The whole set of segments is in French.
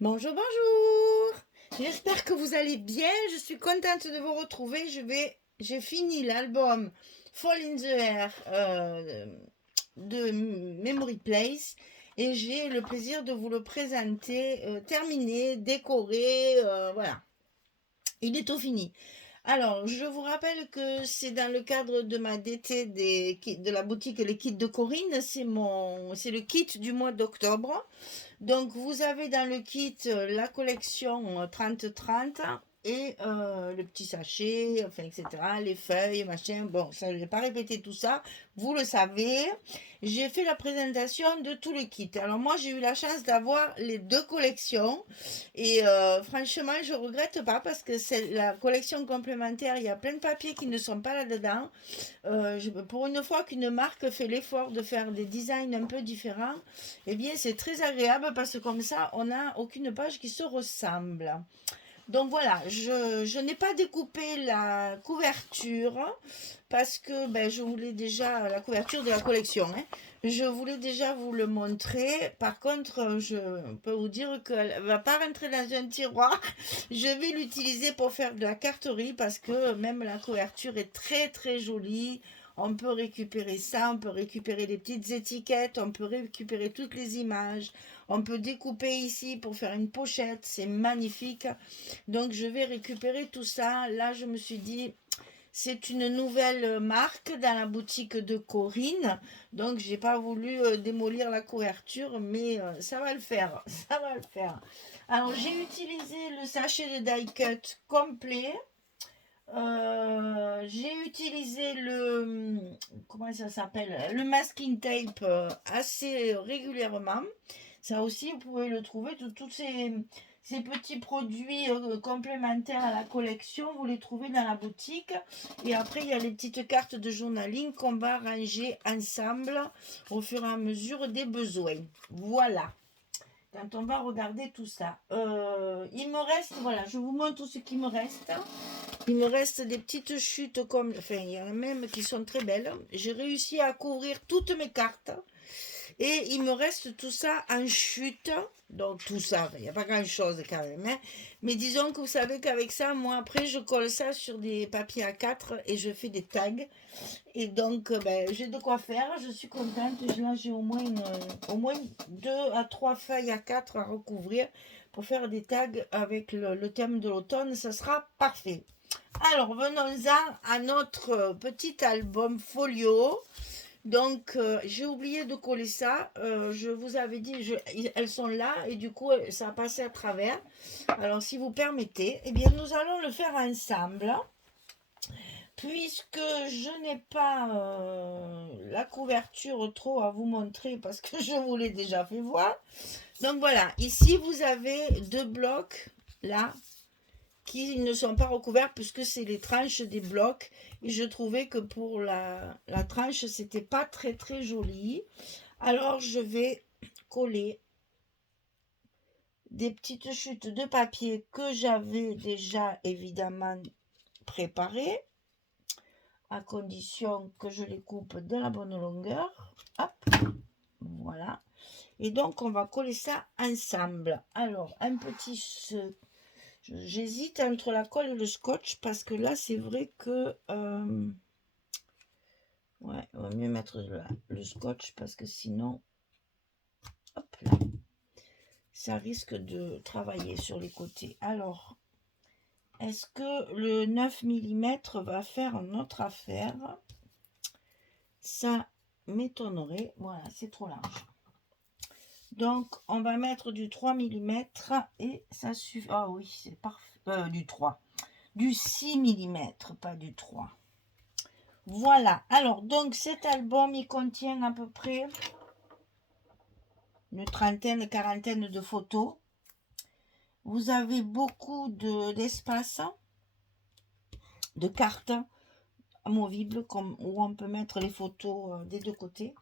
Bonjour, bonjour. J'espère que vous allez bien. Je suis contente de vous retrouver. J'ai fini l'album Fall in the Air de Memory Place et j'ai le plaisir de vous le présenter terminé, décoré, voilà. Il est tout fini. Alors, je vous rappelle que c'est dans le cadre de ma DT de la boutique Les Kits de Corinne. C'est le kit du mois d'octobre. Donc, vous avez dans le kit la collection 30-30 et le petit sachet, enfin, etc., les feuilles, machin. Bon, ça, je ne vais pas répéter tout ça, vous le savez. J'ai fait la présentation de tout le kit. Alors, moi, j'ai eu la chance d'avoir les deux collections et franchement, je regrette pas parce que c'est la collection complémentaire. Il y a plein de papiers qui ne sont pas là-dedans. Pour une fois qu'une marque fait l'effort de faire des designs un peu différents, eh bien, c'est très agréable parce que comme ça, on n'a aucune page qui se ressemble. Donc voilà, je n'ai pas découpé la couverture parce que je voulais déjà la couverture de la collection. Je voulais déjà vous le montrer. Par contre, je peux vous dire qu'elle ne va pas rentrer dans un tiroir. Je vais l'utiliser pour faire de la carterie parce que même la couverture est très très jolie. On peut récupérer ça, on peut récupérer les petites étiquettes, on peut récupérer toutes les images, on peut découper ici pour faire une pochette, c'est magnifique. Donc je vais récupérer tout ça. Là, je me suis dit, c'est une nouvelle marque dans la boutique de Corinne. Donc j'ai pas voulu démolir la couverture, mais ça va le faire. Ça va le faire. Alors j'ai utilisé le sachet de die cut complet. J'ai utilisé comment ça s'appelle, le masking tape assez régulièrement. Ça aussi, vous pouvez le trouver. Tous ces petits produits complémentaires à la collection, vous les trouvez dans la boutique. Et après, il y a les petites cartes de journaling qu'on va ranger ensemble au fur et à mesure des besoins. Voilà. Quand on va regarder tout ça. Il me reste, voilà, je vous montre ce qui me reste. Il me reste des petites chutes comme, enfin, il y en a même qui sont très belles. J'ai réussi à couvrir toutes mes cartes. Et il me reste tout ça en chute. Donc tout ça, il n'y a pas grand-chose quand même. Mais disons que vous savez qu'avec ça, moi après, je colle ça sur des papiers A4 et je fais des tags. Et donc, j'ai de quoi faire. Je suis contente. Là, j'ai au moins 2 à 3 feuilles A4 à recouvrir pour faire des tags avec le thème de l'automne. Ça sera parfait. Alors, venons-en à notre petit album folio. Donc, j'ai oublié de coller ça. Je vous avais dit, elles sont là et du coup, ça a passé à travers. Alors, si vous permettez, eh bien, nous allons le faire ensemble. Puisque je n'ai pas la couverture trop à vous montrer parce que je vous l'ai déjà fait voir. Donc voilà, ici vous avez deux blocs là qui ne sont pas recouverts puisque c'est les tranches des blocs. Et je trouvais que pour la tranche, c'était pas très très joli. Alors je vais coller des petites chutes de papier que j'avais déjà évidemment préparées, à condition que je les coupe de la bonne longueur. Hop, voilà. Et donc, on va coller ça ensemble. Alors, un petit... J'hésite entre la colle et le scotch parce que là, c'est vrai que... ouais, on va mieux mettre le scotch parce que sinon... Hop là. Ça risque de travailler sur les côtés. Alors, est-ce que le 9 mm va faire notre affaire? Ça m'étonnerait. Voilà, c'est trop large. Donc, on va mettre du 3 mm et ça suffit. Ah oui, c'est parfait. Du 3. Du 6 mm, pas du 3. Voilà. Alors, donc, cet album, il contient à peu près une trentaine, quarantaine de photos. Vous avez beaucoup d'espace, de cartes amovibles où on peut mettre les photos des deux côtés.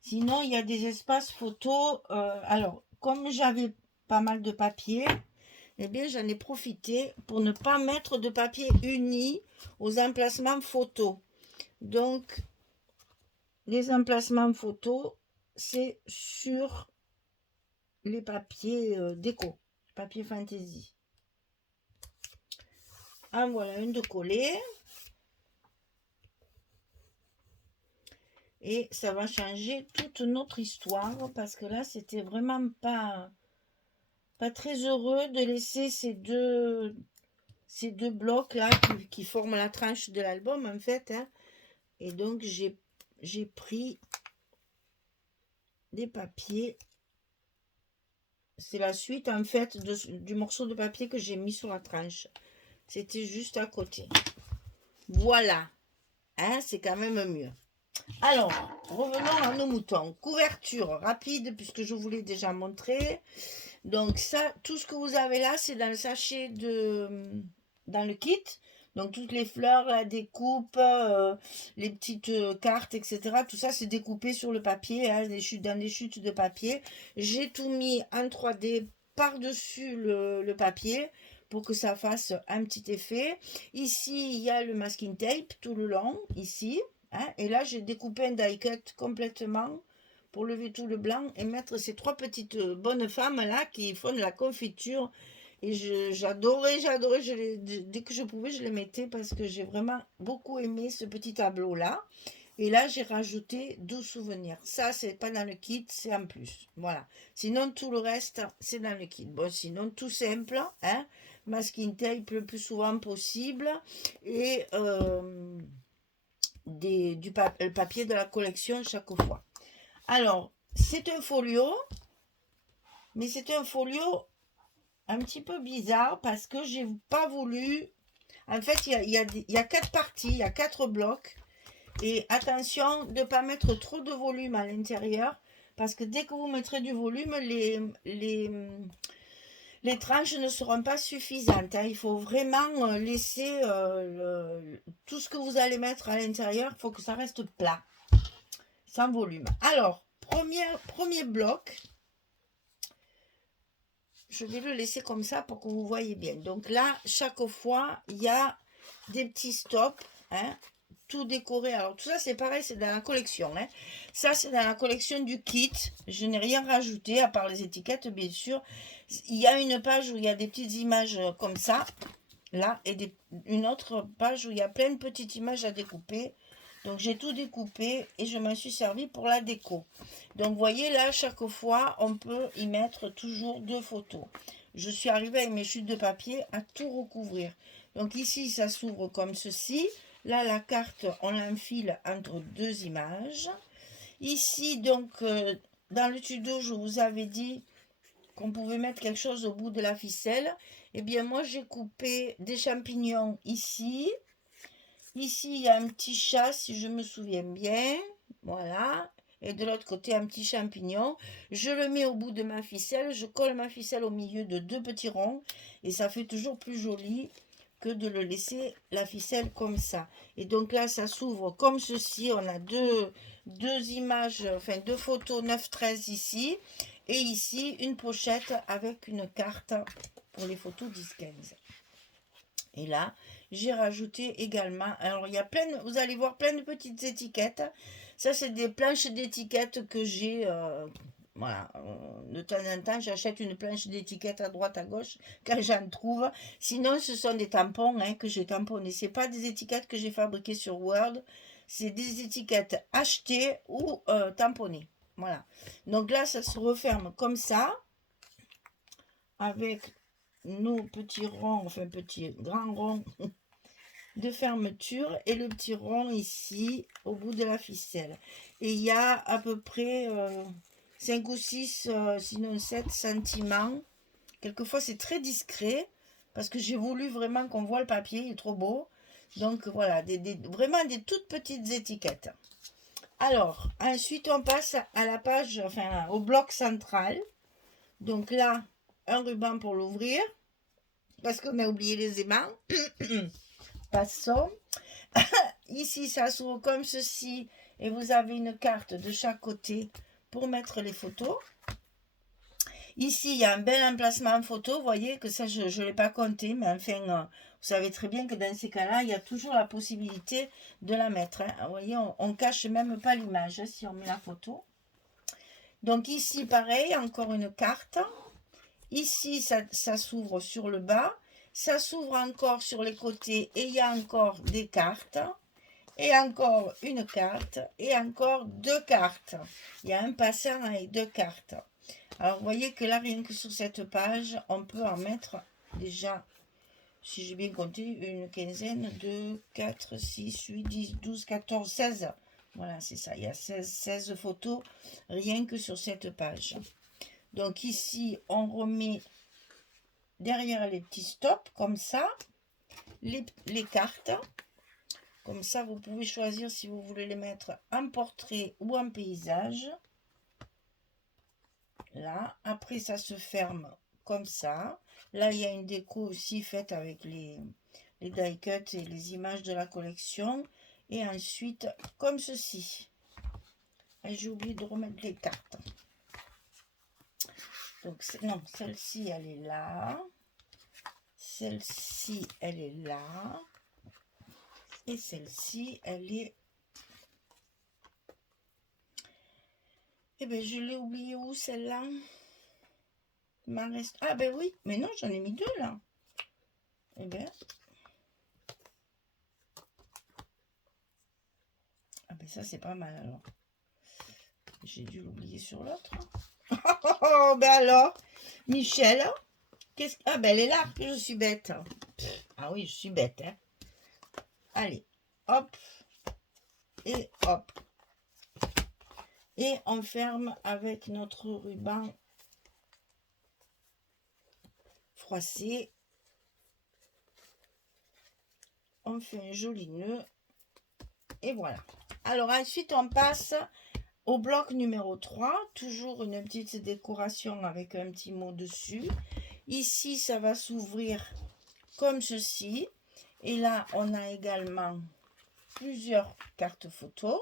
Sinon, il y a des espaces photos. Alors, comme j'avais pas mal de papier, eh bien, j'en ai profité pour ne pas mettre de papier uni aux emplacements photos. Donc, les emplacements photos, c'est sur les papiers déco, papier fantaisie. En voilà une de collée. Et ça va changer toute notre histoire parce que là, c'était vraiment pas très heureux de laisser ces deux blocs là qui forment la tranche de l'album en fait. Hein. Et donc, j'ai pris des papiers. C'est la suite en fait du morceau de papier que j'ai mis sur la tranche. C'était juste à côté. Voilà. Hein, c'est quand même mieux. Alors, revenons à nos moutons. Couverture rapide, puisque je vous l'ai déjà montré. Donc ça, tout ce que vous avez là, c'est dans le sachet dans le kit. Donc toutes les fleurs, la découpe, les petites cartes, etc. Tout ça, c'est découpé sur le papier, hein, dans des chutes de papier. J'ai tout mis en 3D par-dessus le papier pour que ça fasse un petit effet. Ici, il y a le masking tape tout le long, ici. Hein, et là, j'ai découpé un die cut complètement pour lever tout le blanc et mettre ces trois petites bonnes femmes là qui font de la confiture. Et j'adorais, dès que je pouvais, je les mettais parce que j'ai vraiment beaucoup aimé ce petit tableau là. Et là, j'ai rajouté 12 souvenirs. Ça, c'est pas dans le kit, c'est en plus. Voilà. Sinon, tout le reste, c'est dans le kit. Bon, sinon, tout simple, hein. Masking tape le plus souvent possible. Et le papier de la collection chaque fois. Alors, c'est un folio, mais c'est un folio un petit peu bizarre parce que j'ai pas voulu. En fait, il y a 4 parties, il y a 4 blocs. Et attention de ne pas mettre trop de volume à l'intérieur parce que dès que vous mettrez du volume, les tranches ne seront pas suffisantes. Hein. Il faut vraiment laisser tout ce que vous allez mettre à l'intérieur, il faut que ça reste plat, sans volume. Alors, premier bloc, je vais le laisser comme ça pour que vous voyez bien. Donc là, chaque fois, il y a des petits stops, hein, tout décoré. Alors tout ça, c'est pareil, c'est dans la collection. Hein. Ça, c'est dans la collection du kit. Je n'ai rien rajouté, à part les étiquettes, bien sûr. Il y a une page où il y a des petites images comme ça, là, et une autre page où il y a plein de petites images à découper. Donc j'ai tout découpé et je m'en suis servi pour la déco. Donc vous voyez là, chaque fois, on peut y mettre toujours 2 photos. Je suis arrivée avec mes chutes de papier à tout recouvrir. Donc ici, ça s'ouvre comme ceci. Là, la carte, on l'enfile entre 2 images. Ici, donc, dans le tuto, je vous avais dit qu'on pouvait mettre quelque chose au bout de la ficelle. Eh bien, moi, j'ai coupé des champignons ici. Ici, il y a un petit chat, si je me souviens bien. Voilà. Et de l'autre côté, un petit champignon. Je le mets au bout de ma ficelle. Je colle ma ficelle au milieu de 2 petits ronds. Et ça fait toujours plus joli que de le laisser la ficelle comme ça. Et donc là, ça s'ouvre comme ceci. On a deux images, enfin 2 photos 9-13 ici. Et ici, une pochette avec une carte pour les photos 10-15. Et là, j'ai rajouté également, alors il y a vous allez voir plein de petites étiquettes. Ça, c'est des planches d'étiquettes que j'ai, voilà, de temps en temps, j'achète une planche d'étiquettes à droite, à gauche, quand j'en trouve. Sinon, ce sont des tampons hein, que j'ai tamponnés. Ce n'est pas des étiquettes que j'ai fabriquées sur Word, c'est des étiquettes achetées ou tamponnées. Voilà. Donc là, ça se referme comme ça, avec nos petits ronds, enfin petits, grands ronds de fermeture et le petit rond ici au bout de la ficelle. Et il y a à peu près 5 ou 6, sinon 7 cm. Quelquefois c'est très discret parce que j'ai voulu vraiment qu'on voit le papier, il est trop beau. Donc voilà, vraiment des toutes petites étiquettes. Alors, ensuite on passe à la page, enfin au bloc central. Donc là, un ruban pour l'ouvrir parce qu'on a oublié les aimants. Passons. Ici, ça s'ouvre comme ceci et vous avez une carte de chaque côté pour mettre les photos. Ici, il y a un bel emplacement photo. Vous voyez que ça, je ne l'ai pas compté, mais enfin, vous savez très bien que dans ces cas-là, il y a toujours la possibilité de la mettre. Hein. Vous voyez, on ne cache même pas l'image hein, si on met la photo. Donc ici, pareil, encore une carte. Ici, ça s'ouvre sur le bas. Ça s'ouvre encore sur les côtés et il y a encore des cartes. Et encore une carte. Et encore deux cartes. Il y a un passant avec deux cartes. Alors, vous voyez que là, rien que sur cette page, on peut en mettre déjà, si j'ai bien compté, une quinzaine, 2, 4, 6, 8, 10, 12, 14, 16. Voilà, c'est ça. Il y a 16 photos rien que sur cette page. Donc ici, on remet derrière les petits stops, comme ça, les cartes. Comme ça, vous pouvez choisir si vous voulez les mettre en portrait ou en paysage. Là, après, ça se ferme comme ça. Là, il y a une déco aussi faite avec les die cuts et les images de la collection. Et ensuite, comme ceci. J'ai oublié de remettre les cartes. Donc, non, celle-ci, elle est là. Celle-ci, elle est là. Et celle-ci, elle est... Eh bien, je l'ai oublié où, celle-là? Reste... Ah, ben oui. Mais non, j'en ai mis deux, là. Eh bien... Ah, ben ça, c'est pas mal, alors. J'ai dû l'oublier sur l'autre. Oh, ben alors, Michel, qu'est-ce... Ah, ben elle est là, que je suis bête. Ah oui, je suis bête, hein. Allez, hop, et hop. Et on ferme avec notre ruban froissé. On fait un joli nœud. Et voilà. Alors ensuite, on passe au bloc numéro 3. Toujours une petite décoration avec un petit mot dessus. Ici, ça va s'ouvrir comme ceci. Et là, on a également plusieurs cartes photos.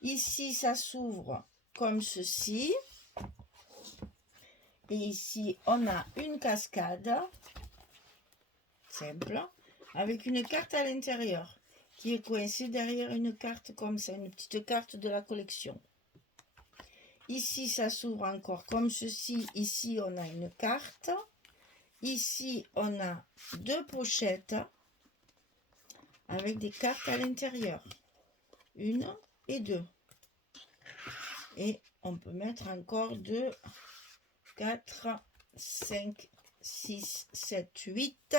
Ici, ça s'ouvre comme ceci. Et ici, on a une cascade simple avec une carte à l'intérieur qui est coincée derrière une carte comme ça, une petite carte de la collection. Ici, ça s'ouvre encore comme ceci. Ici, on a une carte. Ici, on a deux pochettes avec des cartes à l'intérieur. Une et deux. Et on peut mettre encore 2, 4, 5, 6, 7, 8,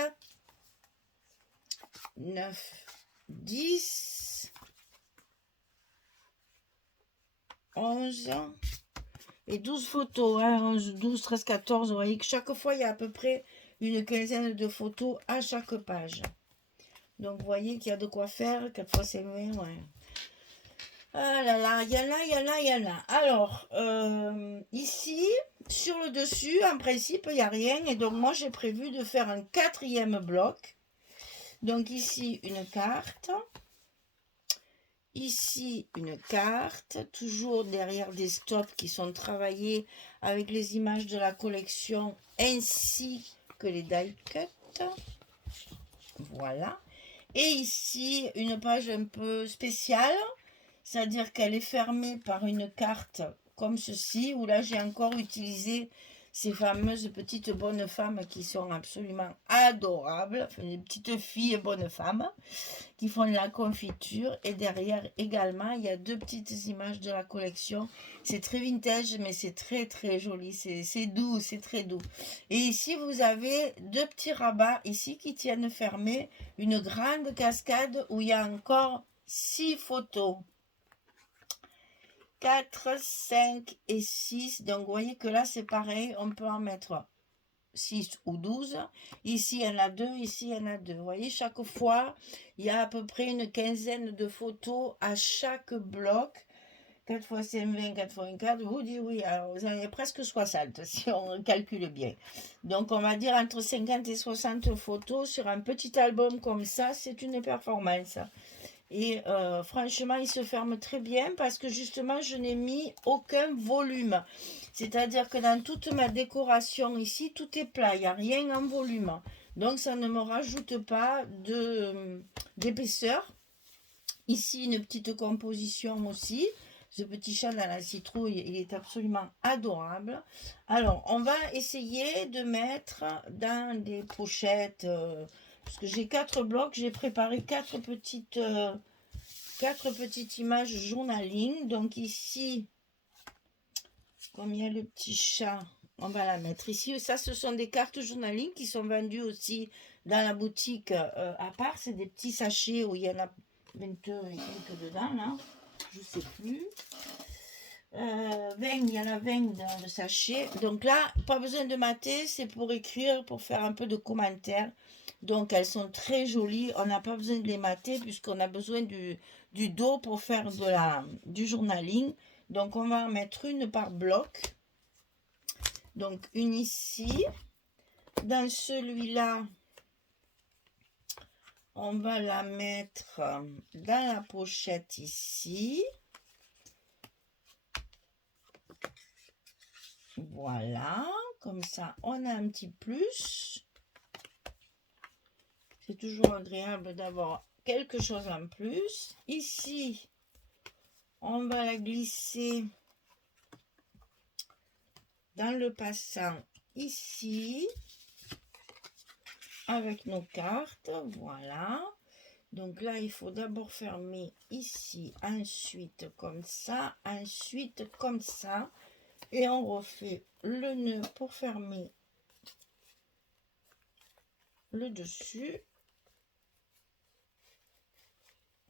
9, 10, 11 et 12 photos. Hein, 11, 12, 13, 14. Vous voyez que chaque fois, il y a à peu près une quinzaine de photos à chaque page. Donc, vous voyez qu'il y a de quoi faire. 4 fois c'est 20, ouais. Ah là là, il y en a. Alors, ici, sur le dessus, en principe, il n'y a rien. Et donc, moi, j'ai prévu de faire un quatrième bloc. Donc, ici, une carte. Ici, une carte. Toujours derrière des stops qui sont travaillés avec les images de la collection ainsi que les die cuts. Voilà. Et ici, une page un peu spéciale. C'est-à-dire qu'elle est fermée par une carte comme ceci, où là j'ai encore utilisé ces fameuses petites bonnes femmes qui sont absolument adorables, enfin, des petites filles bonnes femmes qui font de la confiture. Et derrière également, il y a deux petites images de la collection. C'est très vintage, mais c'est très très joli, c'est doux, c'est très doux. Et ici, vous avez deux petits rabats ici qui tiennent fermés, une grande cascade où il y a encore 6 photos. 4, 5 et 6. Donc, vous voyez que là, c'est pareil. On peut en mettre 6 ou 12. Ici, il y en a 2. Ici, il y en a 2. Vous voyez, chaque fois, il y a à peu près une quinzaine de photos à chaque bloc. 4 fois 5, 20, 4 fois 24. Vous dites oui, alors vous en avez presque 60 si on calcule bien. Donc, on va dire entre 50 et 60 photos sur un petit album comme ça. C'est une performance. Et franchement, il se ferme très bien parce que justement, je n'ai mis aucun volume. C'est-à-dire que dans toute ma décoration ici, tout est plat. Il n'y a rien en volume. Donc, ça ne me rajoute pas d'épaisseur. Ici, une petite composition aussi. Ce petit chat dans la citrouille, il est absolument adorable. Alors, on va essayer de mettre dans des pochettes, parce que j'ai 4 blocs, j'ai préparé 4 petites images journaling. Donc ici, comme il y a le petit chat, on va la mettre ici. Ça, ce sont des cartes journaling qui sont vendues aussi dans la boutique à part. C'est des petits sachets où il y en a 22 et quelques dedans, là. Je ne sais plus. 20, il y en a 20 dans le sachet. Donc là, pas besoin de mater, c'est pour écrire, pour faire un peu de commentaires. Donc elles sont très jolies. On n'a pas besoin de les mater puisqu'on a besoin du dos pour faire du journaling. Donc on va en mettre une par bloc. Donc une ici. Dans celui-là, on va la mettre dans la pochette ici. Voilà, comme ça on a un petit plus. C'est toujours agréable d'avoir quelque chose en plus. Ici, on va la glisser dans le passant ici avec nos cartes. Voilà. Donc là, il faut d'abord fermer ici, ensuite comme ça, ensuite comme ça. Et on refait le nœud pour fermer le dessus.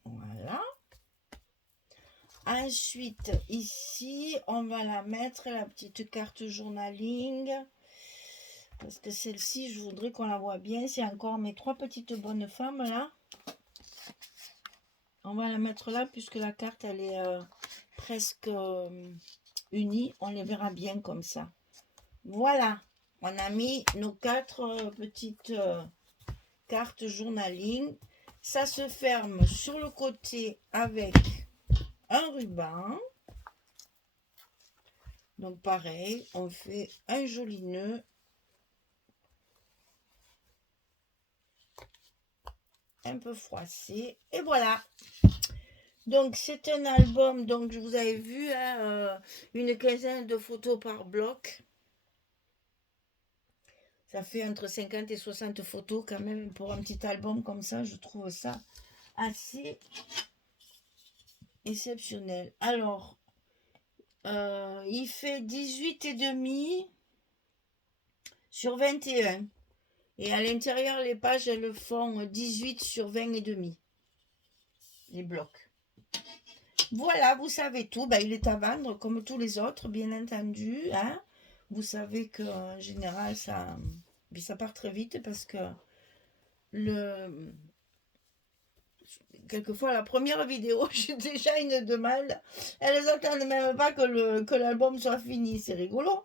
Voilà. Ensuite, ici, on va la mettre, la petite carte journaling. Parce que celle-ci, je voudrais qu'on la voit bien. C'est encore mes 3 petites bonnes femmes, là. On va la mettre là, puisque la carte, elle est presque unie. On les verra bien comme ça. Voilà. On a mis nos 4 petites cartes journaling. Ça se ferme sur le côté avec un ruban. Donc pareil, on fait un joli nœud. Un peu froissé. Et voilà. Donc c'est un album, donc je vous avais vu, hein, une quinzaine de photos par bloc. Ça fait entre 50 et 60 photos quand même pour un petit album comme ça. Je trouve ça assez exceptionnel. Alors, il fait 18,5 sur 21. Et à l'intérieur, les pages, elles font 18 sur 20 et demi. Les blocs. Voilà, vous savez tout. Ben, il est à vendre comme tous les autres, bien entendu. Hein. Vous savez qu'en général, ça part très vite parce que quelquefois, la première vidéo, j'ai déjà une demande. Elles n'attendent même pas que l'album soit fini. C'est rigolo.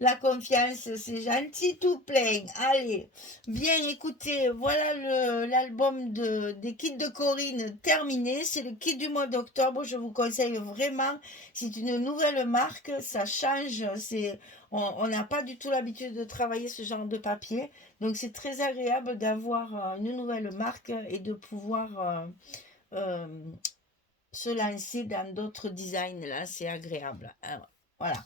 La confiance, c'est gentil, tout plein. Allez, bien écoutez, voilà l'album des kits de Corinne terminé. C'est le kit du mois d'octobre. Je vous conseille vraiment. C'est une nouvelle marque. Ça change. On n'a pas du tout l'habitude de travailler ce genre de papier. Donc c'est très agréable d'avoir une nouvelle marque et de pouvoir se lancer dans d'autres designs. Là, c'est agréable. Alors, voilà.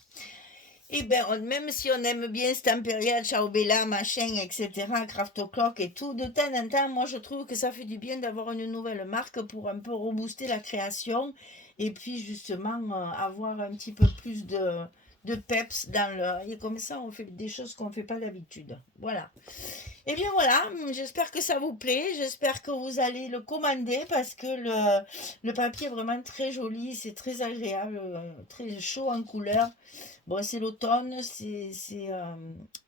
Et bien, même si on aime bien Stamperia, Ciao Bella, machin, etc., Craft O'Clock et tout, de temps en temps, moi, je trouve que ça fait du bien d'avoir une nouvelle marque pour un peu rebooster la création et puis, justement, avoir un petit peu plus de peps dans le... Et comme ça, on fait des choses qu'on ne fait pas d'habitude. Voilà. Et bien voilà, j'espère que ça vous plaît, j'espère que vous allez le commander parce que le papier est vraiment très joli, c'est très agréable, très chaud en couleur. Bon, c'est l'automne, c'est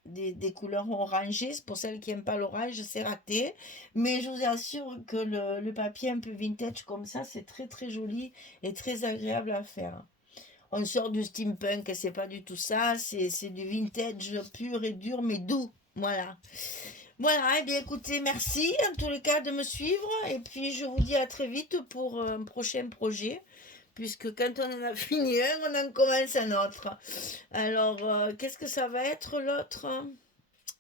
des couleurs orangées, pour celles qui n'aiment pas l'orange, c'est raté. Mais je vous assure que le papier un peu vintage comme ça, c'est très très joli et très agréable à faire. On sort du steampunk, c'est pas du tout ça, c'est du vintage pur et dur mais doux, voilà. Voilà, et bien écoutez, merci en tous les cas de me suivre et puis je vous dis à très vite pour un prochain projet puisque quand on en a fini un, on en commence un autre. Alors, qu'est-ce que ça va être l'autre?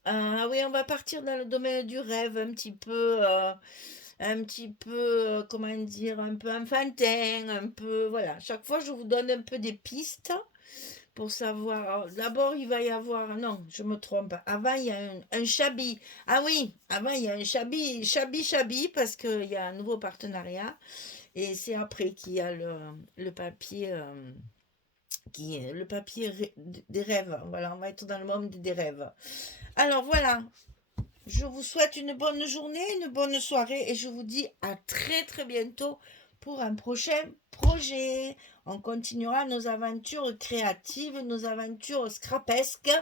Ah oui, on va partir dans le domaine du rêve un petit peu. un petit peu, comment dire, un peu enfantin, un peu, voilà. Chaque fois, je vous donne un peu des pistes pour savoir. Alors, d'abord, il va y avoir, non, je me trompe. Avant, il y a un Chabi. Ah oui, avant, il y a un Chabi, parce qu'il y a un nouveau partenariat. Et c'est après qu'il y a le papier, qui est le papier des rêves. Voilà, on va être dans le monde des rêves. Alors voilà, je vous souhaite une bonne journée, une bonne soirée et je vous dis à très très bientôt pour un prochain projet. On continuera nos aventures créatives, nos aventures scrapesques.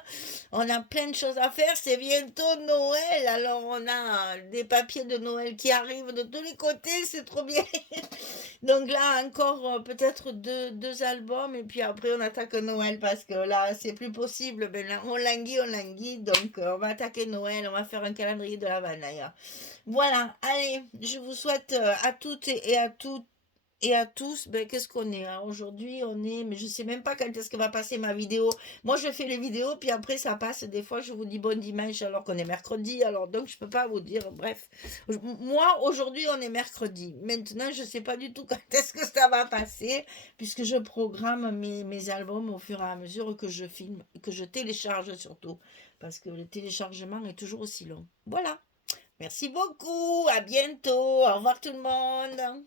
On a plein de choses à faire. C'est bientôt Noël. Alors on a des papiers de Noël qui arrivent de tous les côtés. C'est trop bien. Donc là encore peut-être deux albums et puis après on attaque Noël parce que là c'est plus possible. Ben là, on languit. Donc on va attaquer Noël. On va faire un calendrier de l'Avent d'ailleurs. Voilà. Allez, je vous souhaite à toutes et à toutes et à tous, ben, qu'est-ce qu'on est hein? Aujourd'hui, on est, mais je sais même pas quand est-ce que va passer ma vidéo. Moi, je fais les vidéos, puis après, ça passe. Des fois, je vous dis bon dimanche alors qu'on est mercredi. Alors, donc, je peux pas vous dire. Bref, moi, aujourd'hui, on est mercredi. Maintenant, je sais pas du tout quand est-ce que ça va passer, puisque je programme mes albums au fur et à mesure que je filme, que je télécharge surtout, parce que le téléchargement est toujours aussi long. Voilà. Merci beaucoup. À bientôt. Au revoir tout le monde.